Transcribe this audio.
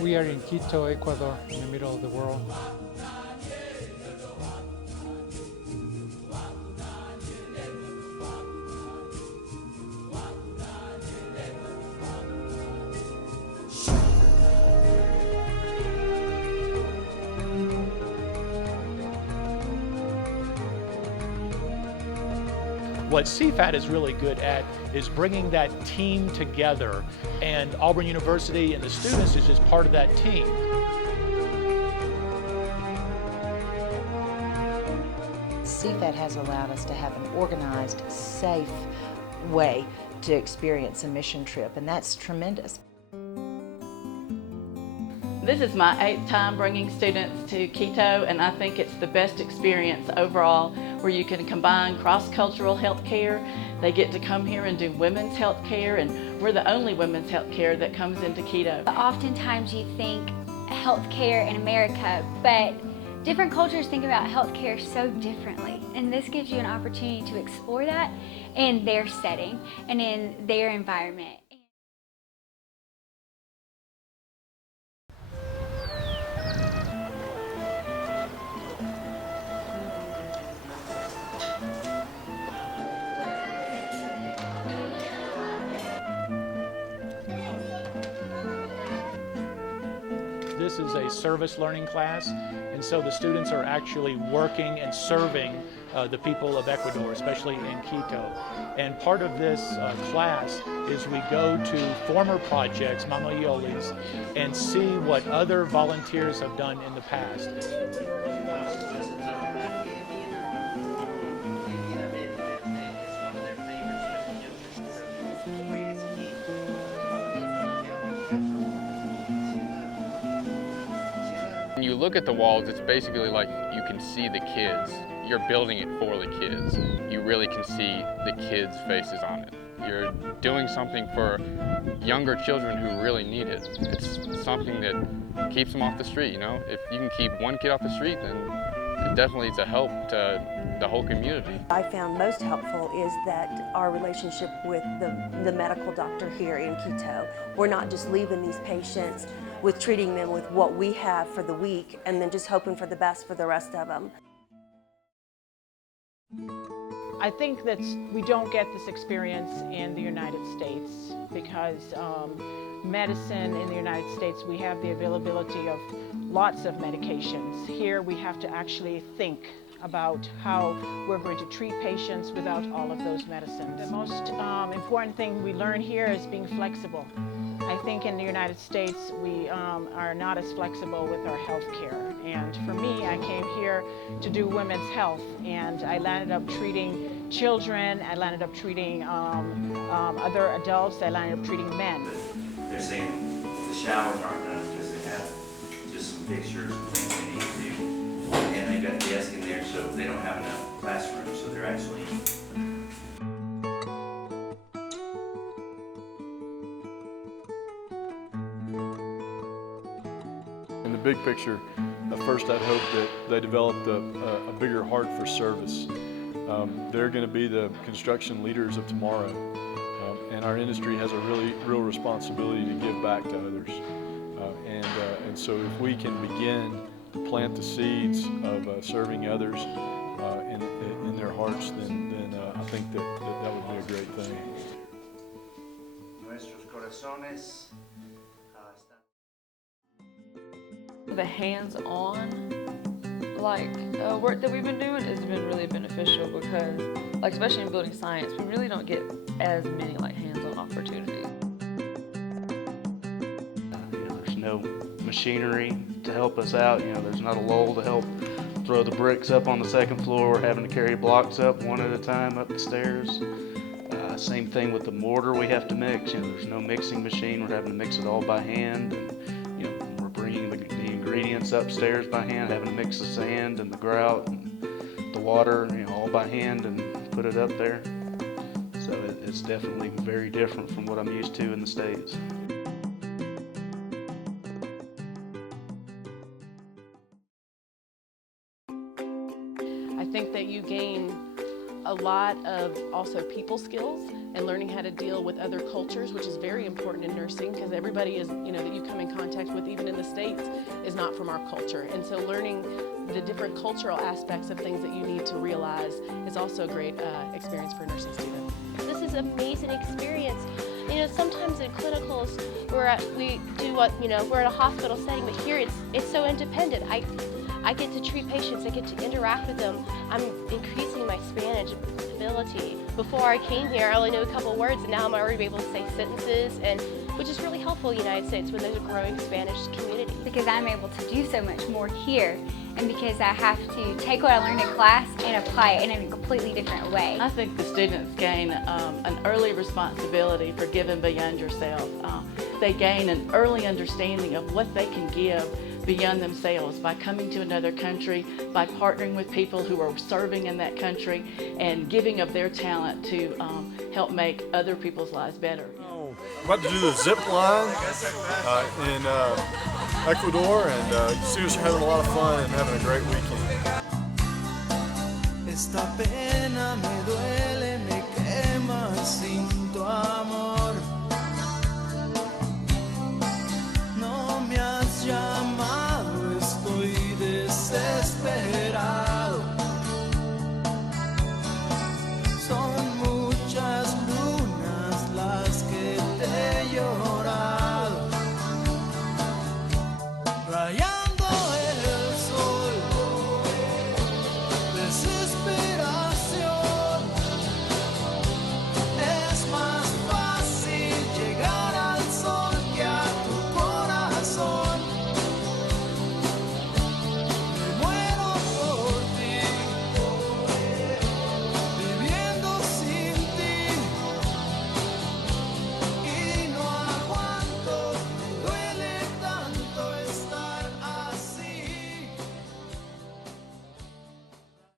We are in Quito, Ecuador, in the middle of the world. What Sifat is really good at is bringing that team together, and Auburn University and the students is just part of that team. Sifat has allowed us to have an organized, safe way to experience a mission trip, and that's tremendous. This is my 8th time bringing students to Quito, and I think it's the best experience overall, where you can combine cross-cultural health care. They get to come here and do women's health care, and we're the only women's health care that comes into Quito. Oftentimes you think healthcare in America, but different cultures think about healthcare so differently. And this gives you an opportunity to explore that in their setting and in their environment. This is a service learning class, and so the students are actually working and serving the people of Ecuador, especially in Quito. And part of this class is we go to former projects, Mamayolis, and see what other volunteers have done in the past. When you look at the walls, it's basically like you can see the kids. You're building it for the kids. You really can see the kids' faces on it. You're doing something for younger children who really need it. It's something that keeps them off the street, you know? If you can keep one kid off the street, then it definitely is a help to the whole community. I found most helpful is that our relationship with the medical doctor here in Quito. We're not just leaving these patients with treating them with what we have for the week and then just hoping for the best for the rest of them. I think that we don't get this experience in the United States because medicine in the United States, we have the availability of lots of medications. Here we have to actually think about how we're going to treat patients without all of those medicines. The most important thing we learn here is being flexible. I think in the United States we are not as flexible with our health care. And for me, I came here to do women's health, and I landed up treating children, I landed up treating other adults, I landed up treating men. They're saying the showers aren't enough because they have just some fixtures and things they need to do. And they've got a desk in there, so they don't have enough classrooms, so they're actually in the big picture, first I'd hope that they developed a bigger heart for service. They're going to be the construction leaders of tomorrow, and our industry has a real responsibility to give back to others. And so if we can begin to plant the seeds of serving others in their hearts, then I think that would be a great thing. Nuestros corazones. The hands-on work that we've been doing has been really beneficial because, especially in building science, we really don't get as many hands-on opportunities. There's no machinery to help us out. There's not a lull to help throw the bricks up on the second floor. We're having to carry blocks up one at a time up the stairs. Same thing with the mortar we have to mix. There's no mixing machine. We're having to mix it all by hand. And, we're bringing the ingredients upstairs by hand, having to mix the sand and the grout and the water, all by hand and put it up there. So it's definitely very different from what I'm used to in the States. I think that you gain a lot of also people skills and learning how to deal with other cultures, which is very important in nursing because everybody is, that you come in contact with, even in the States, is not from our culture. And so learning the different cultural aspects of things that you need to realize is also a great experience for a nursing student. This is an amazing experience. Sometimes in clinicals we do what, we're in a hospital setting, but here it's so independent. I get to treat patients, I get to interact with them. I'm increasing my Spanish ability. Before I came here, I only knew a couple words, and now I'm already able to say sentences, which is really helpful in the United States when there's a growing Spanish community. Because I'm able to do so much more here, and because I have to take what I learned in class and apply it in a completely different way. I think the students gain an early responsibility for giving beyond yourself. They gain an early understanding of what they can give beyond themselves by coming to another country, by partnering with people who are serving in that country and giving of their talent to help make other people's lives better. I'm about to do the zip line in Ecuador, and students are having a lot of fun and having a great weekend.